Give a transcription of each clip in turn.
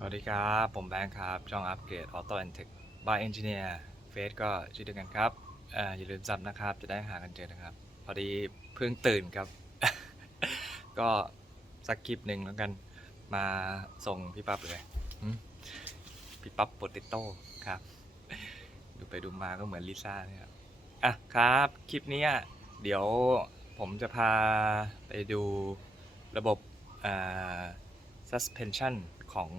สวัสดีครับ ผมแบงค์ครับ ช่องอัปเกรดออโต้แอนเทคบายเอนจิเนียร์เฟสก็ชื่อเดียวกันครับออย่าลืมซับนะครับ จะได้หากันเจอนะครับ พอดีเพิ่งตื่นครับ ก็สักคลิปหนึ่งแล้วกันมาส่งพี่ปั๊บเลยพี่ปั๊บโปเตโต้ครับ ดูไปดูมาก็เหมือนลิซ่าเนี่ยครับอะครับ คลิปนี้เดี๋ยวผมจะพาไปดูระบบอ่า suspension ของ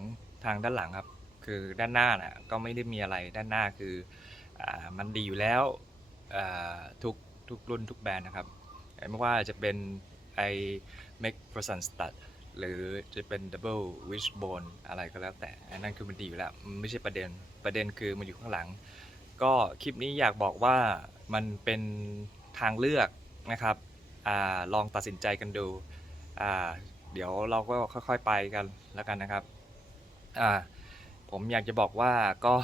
ทางด้านหลังครับ คือด้านหน้าน่ะก็ไม่ได้มีอะไรด้านหน้าคืออมันดีอยู่แล้วทุกทุกรุ่นทุกแบรนด์นะครับไม่ว่าจะเป็นไอ Make f r o z e n Stud หรือจะเป็น Double Wishbone อะไรก็แล้วแต่อันนั้นคือมันดีอยู่แล้วมันไม่ใช่ประเด็นประเด็นคือมันอยู่ข้างหลัง ก็คลิปนี้อยากบอกว่ามันเป็นทางเลือกนะครับอลองตัดสินใจกันดู เดี๋ยวเราก็ค่อยๆไปกันแล้วกันนะครับ อ่าผมอยากจะบอกว่าก็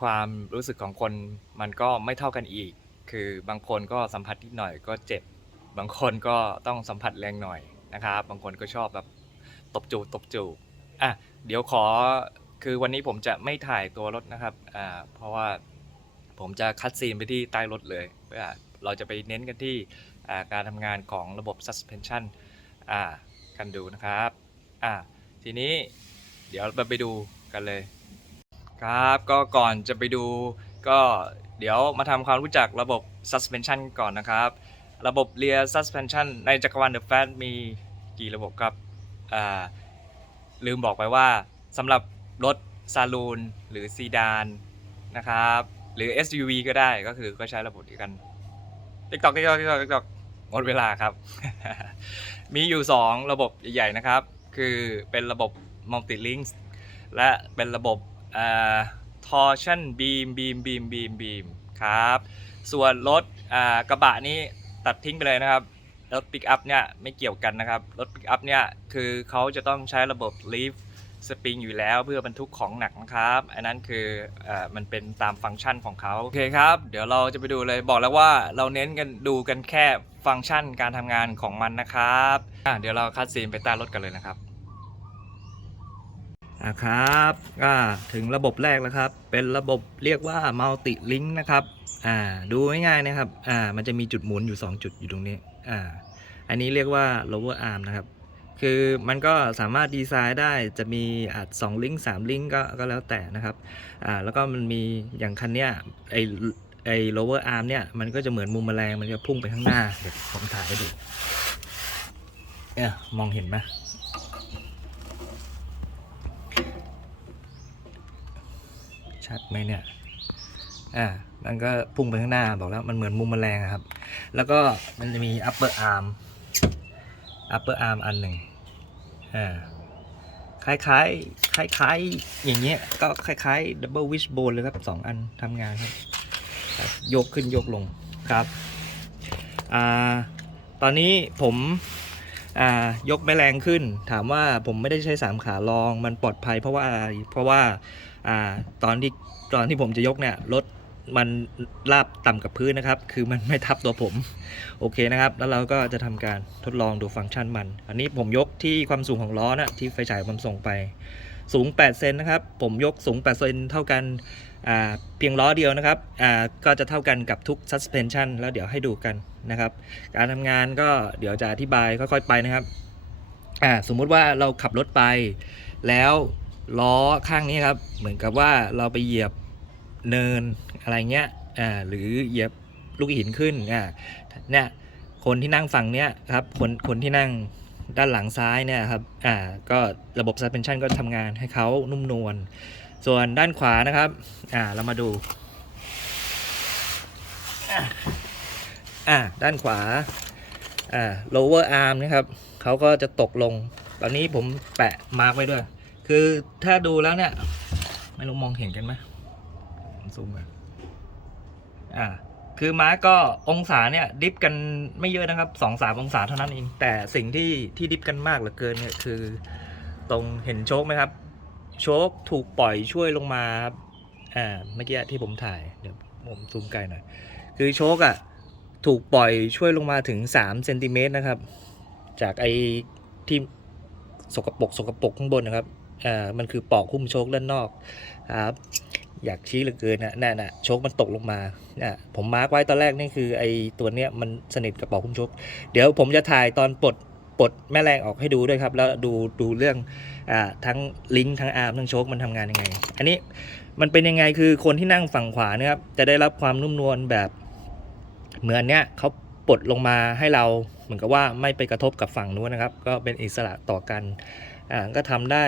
ความรู้สึกของคนมันก็ไม่เท่ากันอีก คือบางคนก็สัมผัสนิดหน่อยก็เจ็บ บางคนก็ต้องสัมผัสแรงหน่อยนะครับ บางคนก็ชอบแบบตบจูบตบจูบอะเดี๋ยวขอคือวันนี้ผมจะไม่ถ่ายตัวรถนะครับอ่าเพราะว่าผมจะคัดซีนไปที่ใต้รถเลยเพื่อเราจะไปเน้นกันที่การทำงานของระบบ suspension อ่ากันดูนะครับอ่าทีนี้ เดี๋ยวเราไปดูกันเลย ครับก็ก่อนจะไปดูก็เดี๋ยวมาทำความรู้จักระบบ suspension ก่อนนะครับ ระบบ rear suspension ในจักรวาล The Fast มีกี่ระบบครับอ่าลืมบอกไปว่าสำหรับรถซาลูนหรือซีดานนะครับ หรือ SUV ก็ได้ก็คือก็ใช้ระบบเดียวกัน TikTok TikTok TikTok TikTok หมดเวลาครับ มีอยู่ 2 ระบบใหญ่ๆนะครับ คือเป็นระบบ Multi Links และเป็นระบบทอ่า torsion beam beam beam beam beam ครับ ส่วนรถกระบะนี้ตัดทิ้งไปเลยนะครับ รถปิกอัพเนี่ยไม่เกี่ยวกันนะครับ รถปิกอัพเนี่ยคือเขาจะต้องใช้ระบบ lift spring อยู่แล้วเพื่อบรรทุกของหนักนะครับ อันนั้นคืออมันเป็นตามฟังก์ชันของเขาโอเคครับ เดี๋ยวเราจะไปดูเลยบอกแล้วว่าเราเน้นกันดูกันแค่ฟังก์ชันการทำงานของมันนะครับเดี๋ยวเราคัดซีนไปใต้รถกันเลยนะครับะครับ ก็ถึงระบบแรกแล้วครับ เป็นระบบเรียกว่า Multi Link นะครับ อ่า ดูง่ายๆนะครับ อ่า มันจะมีจุดหมุนอยู่ 2 จุดอยู่ตรงนี้ อ่า อันนี้เรียกว่า lower arm นะครับ คือมันก็สามารถดีไซน์ได้ จะมีอาจ2ลิงก์3ลิงก์ก็ ก็แล้วแต่นะครับ อ่า แล้วก็มันมีอย่างคันเนี้ย ไอไอ lower arm เนี่ย มันก็จะเหมือนมุมแมลง มันจะพุ่งไปข้างหน้า เดี๋ยวผมถ่ายให้ดู เนี่ย มองเห็นไหม ชัดไหมเนี่ย อ่า มันก็พุ่งไปข้างหน้าบอกแล้ว มันเหมือนมุมแมลงครับ แล้วก็มันจะมี upper arm upper arm อันหนึ่งอ่า คล้ายๆคล้ายๆอย่างเงี้ย ก็คล้ายๆ double wishbone เลยครับสองอันทำงานครับ ยกขึ้นยกลงครับ อ่า ตอนนี้ผมอ่ายกไม่แรงขึ้น ถามว่าผมไม่ได้ใช้สามขาลองมันปลอดภัยเพราะว่าอะไรเพราะว่า อ่าตอนที่ตอนที่ผมจะยกเนี่ยรถมันราบต่ำกับพื้นนะครับ คือมันไม่ทับตัวผม โอเคนะครับ แล้วเราก็จะทำการทดลองดูฟังก์ชันมัน อันนี้ผมยกที่ความสูงของล้อนะที่ไฟฉายผมส่งไป สูง 8 เซนนะครับ ผมยกสูง 8 เซนเท่ากันเพียงล้อเดียวนะครับก็จะเท่ากันกับทุก suspension แล้วเดี๋ยวให้ดูกันนะครับ การทำงานก็เดี๋ยวจะอธิบายค่อยๆไปนะครับสมมุติว่าเราขับรถไปแล้ว ล้อข้างนี้ครับ เหมือนกับว่าเราไปเหยียบเนินอะไรเงี้ยอ่าหรือเหยียบลูกหินขึ้นอ่าเนี่ยคนที่นั่งฝั่งเนี้ยครับคนคนที่นั่งด้านหลังซ้ายเนี่ยครับอ่าก็ระบบ suspension ก็ทำงานให้เขานุ่มนวลส่วนด้านขวานะครับอ่าเรามาดูอ่าด้านขวาอ่า lower arm นะครับเขาก็จะตกลง ตอนนี้ผมแปะมาร์กไว้ด้วย คือถ้าดูแล้วเนี่ย ไม่รู้มองเห็นกันไหมซูมไปอ่า คือม้าก็องศาเนี่ย ดิฟกันไม่เยอะนะครับสองสามองศาเท่านั้นเอง แต่สิ่งที่ที่ดิฟกันมากเหลือเกินเนี่ยคือ ตรงเห็นโชคไหมครับ โชคถูกปล่อยช่วยลงมาครับอ่าเมื่อกี้ที่ผมถ่ายเดี๋ยวผมซูมไกลหน่อยคือโชคอะ่ะถูกปล่อยช่วยลงมาถึง3เซนติเมตรนะครับ จากไอ้ที่สกปรกสกปรกข้างบนนะครับ อ่ามันคือปอกหุ้มโชคด้านนอกครับอยากชี้เหลือเกินนะนั่นน่ะโชคมันตกลงมาอะผมมาร์กไว้ตอนแรกนี่คือไอตัวเนี้ยมันสนิทกับปอกหุ้มโชคเดี๋ยวผมจะถ่ายตอนปลดปลดแม่แรงออกให้ดูด้วยครับ แล้วดูดูเรื่องอ่าทั้งลิงก์ทั้งอาร์มทั้งโชคมันทำงานยังไง อันนี้มันเป็นยังไงคือคนที่นั่งฝั่งขวาเนะครับจะได้รับความนุ่มนวลแบบเหมือนเนี้ยเขาปลดลงมาให้เราเหมือนกับว่าไม่ไปกระทบกับฝั่งนู้นนะครับ ก็เป็นอิสระต่อกันอ่าก็ทำได้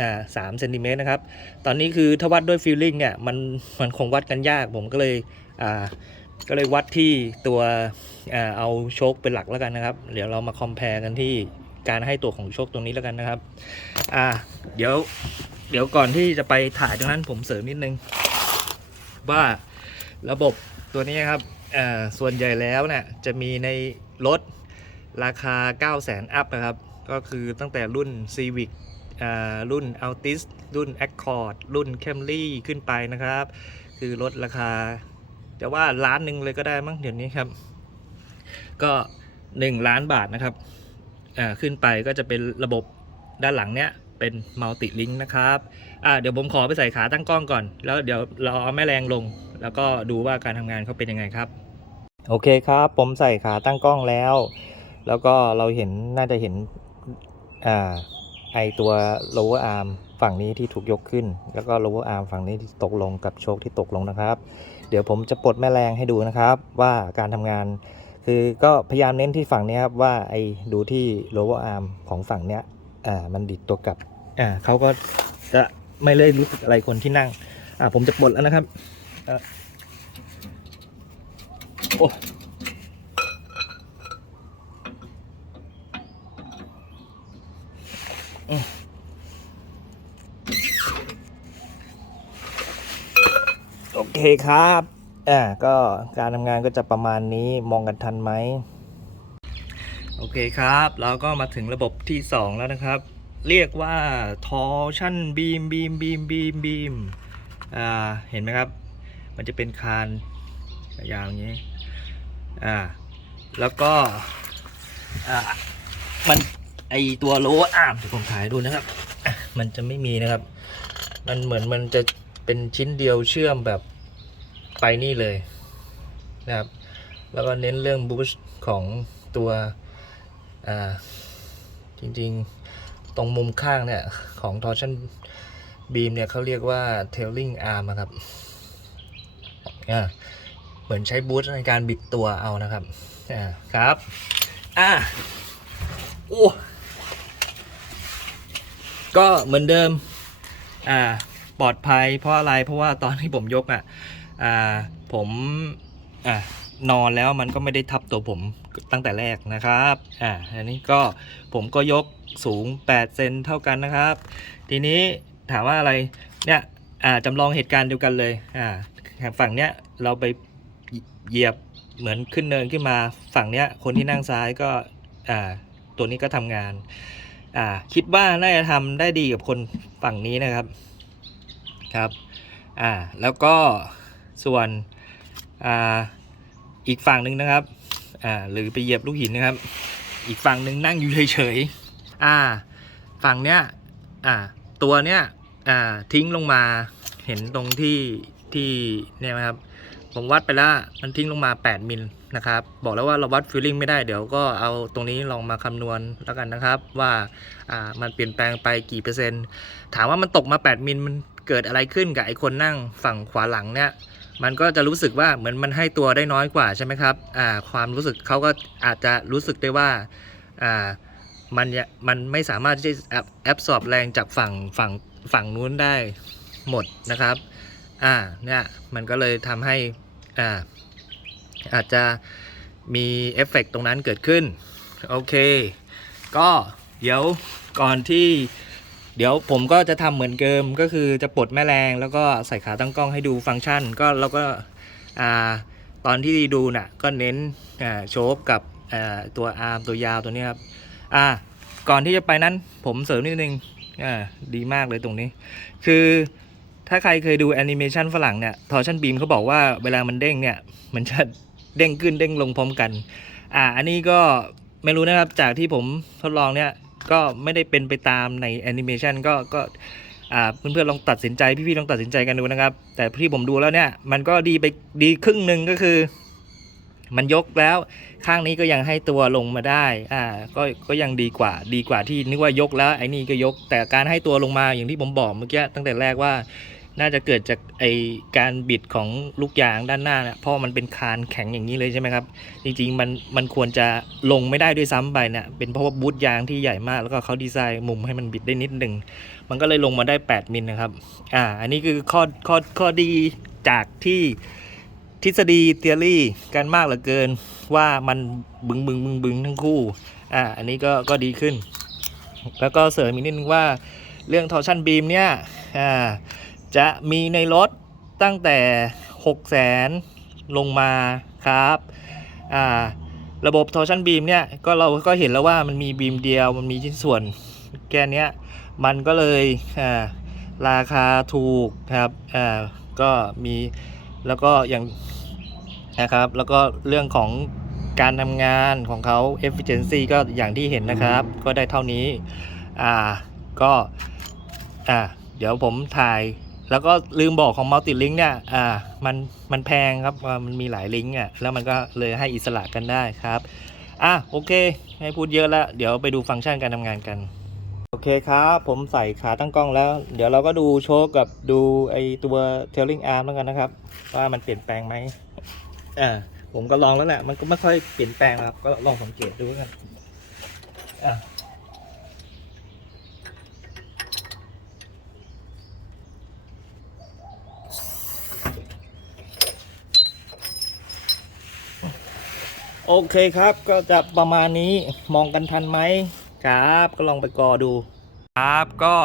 อ่าสามเซนติเมตรนะครับ ตอนนี้คือถ้าวัดด้วยฟีลลิ่งเนี่ยมันมันคงวัดกันยาก ผมก็เลยอ่าก็เลยวัดที่ตัวอ่าเอาโชคเป็นหลักแล้วกันนะครับ เดี๋ยวเรามาคอมเพลกันที่การให้ตัวของโชคตรงนี้แล้วกันนะครับ อ่า เดี๋ยว เดี๋ยวก่อนที่จะไปถ่ายตรงนั้นผมเสริมนิดนึง ว่าระบบตัวนี้ครับ อ่า ส่วนใหญ่แล้วเนี่ยจะมีในรถราคา 9 0 0 0 0 0อัพนะครับ ก็คือตั้งแต่รุ่น Civic รุ่น Altis รุ่น Accord รุ่น Camry ขึ้นไปนะครับ คือลดราคาจะว่าล้านหนึ่งเลยก็ได้มั้งเดี๋ยวนี้ครับ ก็ 1 ล้านบาทนะครับขึ้นไปก็จะเป็นระบบด้านหลังเนี้ยเป็นมัลติลิง k นะครับ อ่าเดี๋ยวผมขอไปใส่ขาตั้งกล้องก่อน แล้วเดี๋ยวเราเอาแม่แรงลง แล้วก็ดูว่าการทำงานเขาเป็นยังไงครับ โอเคครับ ผมใส่ขาตั้งกล้องแล้ว แล้วก็เราเห็นน่าจะเห็น อ่า ไอตัว lower arm ฝั่งนี้ที่ถูกยกขึ้น แล้วก็ lower arm ฝั่งนี้ที่ตกลงกับโชคที่ตกลงนะครับ เดี๋ยวผมจะปลดแม่แรงให้ดูนะครับ ว่าการทำงาน คือก็พยายามเน้นที่ฝั่งนี้ครับว่าไอดูที่ lower arm ของฝั่งเนี้ยอ่ามันดิดตัวกลับอ่าเขาก็จะไม่เลยรู้สึกอะไรคนที่นั่งอ่าผมจะปลดแล้วนะครับอะโอ้ โอเคครับอ่าก็การทำงานก็จะประมาณนี้มองกันทันไหมโอเคครับแล้วก็มาถึงระบบที่ 2 แล้วนะครับ เรียกว่า torsion beam beam beam beam beam อ่าเห็นไหมครับ มันจะเป็นคานยาวอย่างนี้อ่าแล้วก็อ่ามัน ไอตัวโลอาร์มเดี๋ยวผมถ่ายดูนะครับ มันจะไม่มีนะครับ มันเหมือนมันจะเป็นชิ้นเดียวเชื่อมแบบไปนี่เลยนะครับ แล้วก็เน้นเรื่องบูชของตัวอ่าจริงๆตรงมุมข้างเนี่ยของ torsion beam เนี่ยเขาเรียกว่า tailing arm อะครับอ่าเหมือนใช้บูชในการบิดตัวเอานะครับอ่าครับอ่าโอ้ ก็เหมือนเดิมอ่าปลอดภัยเพราะอะไรเพราะว่าตอนที่ผมยกอะอ่าผมอ่านอนแล้วมันก็ไม่ได้ทับตัวผมตั้งแต่แรกนะครับอ่าอันนี้ก็ผมก็ยกสูง 8 เซนเท่ากันนะครับ ทีนี้ถามว่าอะไรเนี่ยอ่าจำลองเหตุการณ์เดียวกันเลยอ่าฝั่งเนี้ยเราไปเหยียบเหมือนขึ้นเนินขึ้นมา ฝั่งเนี้ยคนที่นั่งซ้ายก็อ่าตัวนี้ก็ทำงาน อ่าคิดว่าน่าจะทำได้ดีกับคนฝั่งนี้นะครับครับอ่าแล้วก็ส่วนอ่าอีกฝั่งหนึ่งนะครับอ่าหรือไปเหยียบลูกหินนะครับ อีกฝั่งหนึ่งนั่งอยู่เฉยๆอ่าฝั่งเนี้ยอ่าตัวเนี้ยอ่าทิ้งลงมาเห็นตรงที่ที่เนี่ยไหมครับ ผมวัดไปแล้วมันทิ้งลงมา 8 มิลนะครับ บอกแล้วว่าเราวัดฟิลลิ่งไม่ได้เดี๋ยวก็เอาตรงนี้ลองมาคำนวณแล้วกันนะครับ ว่าอ่ามันเปลี่ยนแปลงไปกี่เปอร์เซ็นต์ ถามว่ามันตกมา 8 มิลมันเกิดอะไรขึ้นกับไอ้คนนั่งฝั่งขวาหลังเนี่ยมันก็จะรู้สึกว่าเหมือนมันให้ตัวได้น้อยกว่าใช่ไหมครับอ่าความรู้สึกเขาก็อาจจะรู้สึกได้ว่าอ่ามันมันไม่สามารถที่จะแอบแอบสอบแรงจากฝั่งฝั่งฝั่งนู้นได้หมดนะครับ อ่าเนี่ยมันก็เลยทำให้อ่าอาจจะมีเอฟเฟกต์ตรงนั้นเกิดขึ้น โอเค ก็เดี๋ยวก่อนที่ เดี๋ยวผมก็จะทำเหมือนเดิมก็คือจะปลดแม่แรงแล้วก็ใส่ขาตั้งกล้องให้ดูฟังก์ชัน ก็เราก็อ่าตอนที่ดูน่ะก็เน้นอ่าโชคกับอ่าตัวอาร์มตัวยาวตัวนี้ครับอ่าก่อนที่จะไปนั้นผมเสริมนิดนึงอ่าดีมากเลยตรงนี้ คือ ถ้าใครเคยดูแอนิเมชันฝรั่งเนี่ยทอร์ชันบีมเขาบอกว่าเวลามันเด้งเนี่ย มันจะเด้งขึ้นเด้งลงพร้อมกัน อ่า อันนี้ก็ไม่รู้นะครับ จากที่ผมทดลองเนี่ย ก็ไม่ได้เป็นไปตามในแอนิเมชันก็ก็อ่าเพื่อนๆลองตัดสินใจ พี่ๆลองตัดสินใจกันดูนะครับ แต่ที่ผมดูแล้วเนี่ย มันก็ดีไปดีครึ่งหนึ่งก็คือ มันยกแล้วข้างนี้ก็ยังให้ตัวลงมาได้ อ่า ก็ก็ยังดีกว่า ดีกว่าที่นึกว่ายกแล้วไอ้นี่ก็ยก แต่การให้ตัวลงมาอย่างที่ผมบอกเมื่อกี้ตั้งแต่แรกว่า น่าจะเกิดจากไอการบิดของลูกยางด้านหน้าเนี่ยเพราะมันเป็นคานแข็งอย่างนี้เลยใช่ไหมครับ จริงๆมันมันควรจะลงไม่ได้ด้วยซ้ำไปเนี่ยเป็นเพราะว่าบูทยางที่ใหญ่มากแล้วก็เขาดีไซน์มุมให้มันบิดได้นิดหนึ่งมันก็เลยลงมาได้ 8 มิลนะครับอ่าอันนี้คือข้อข้อข้อดีจากที่ทฤษฎีเทอรี่กันมากเหลือเกินว่ามันบึงบึงบึงบึงทั้งคู่อ่าอันนี้ก็ก็ดีขึ้น แล้วก็เสริมอีกนิดนึงว่าเรื่องทอร์ชันบีมเนี่ยอ่า จะมีในรถตั้งแต่ 6 0แสนลงมาครับอ่าระบบ torsion beam เนี่ยก็เราก็เห็นแล้วว่ามันมีบีมเดียวมันมีชิ้นส่วนแค่เนี้ยมันก็เลยอ่าราคาถูกครับอ่าก็มีแล้วก็อย่างนะครับ แล้วก็เรื่องของการทำงานของเขา efficiency ก็อย่างที่เห็นนะครับ ก็ได้เท่านี้ อ่า ก็ อ่า เดี๋ยวผมถ่าย แล้วก็ลืมบอกของ multi link เนี่ยอ่ามันมันแพงครับมันมีหลายลิงก์อะแล้วมันก็เลยให้อิสระกันได้ครับอะโอเคไม่พูดเยอะแล้วเดี๋ยวไปดูฟังก์ชันการทำงานกัน โอเคครับ ผมใส่ขาตั้งกล้องแล้ว เดี๋ยวเราก็ดูโชคกับดูไอตัว tailing arm แล้วกันนะครับ ว่ามันเปลี่ยนแปลงไหมอ่าผมก็ลองแล้วแหละมันก็ไม่ค่อยเปลี่ยนแปลงหรอกก็ลองสังเกตดูกันอะ โอเคครับก็จะประมาณนี้มองกันทันไหมครับ ก็ลองไปกอดู ครับก็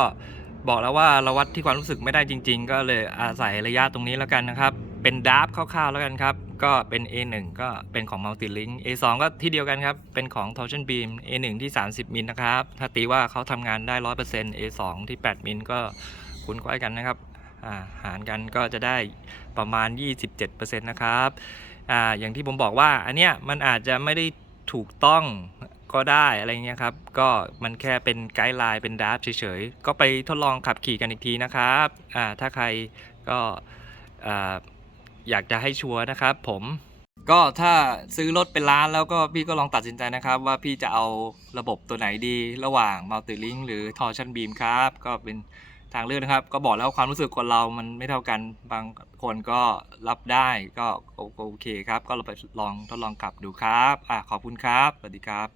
บอกแล้วว่าเราวัดที่ความรู้สึกไม่ได้จริง ๆ ก็เลยอาศัยระยะตรงนี้แล้วกันนะครับ เป็นดาร์ฟคร่าวๆแล้วกันครับ ก็เป็น A1 ก็เป็นของ Multilink A2 ก็ที่เดียวกันครับ เป็นของ Torsion Beam A1 ที่ 30 มิลนะครับ ถ้าตีว่าเขาทำงานได้ 100% A2 ที่ 8 มิลก็คูณก้อยกันนะครับอ่าหารกันก็จะได้ประมาณ 27%นะครับ อ่าอย่างที่ผมบอกว่าอันเนี้ยมันอาจจะไม่ได้ถูกต้องก็ได้อะไรเงี้ยครับ ก็มันแค่เป็นไกด์ไลน์เป็นดราฟเฉยๆ ก็ไปทดลองขับขี่กันอีกทีนะครับอ่าถ้าใครก็อ่าอยากจะให้ชัวร์นะครับผมก็ถ้าซื้อรถเป็นล้านแล้วก็พี่ก็ลองตัดสินใจนะครับ ว่าพี่จะเอาระบบตัวไหนดีระหว่าง Multilink หรือ Torsion Beam ครับ ก็เป็น ทางเลือกนะครับ ก็บอกแล้วความรู้สึกคนเรามันไม่เท่ากันบางคนก็รับได้ก็โอเคครับ ก็เราไปลองทดลองขับดูครับอ่ขอบคุณครับ สวัสดีครับ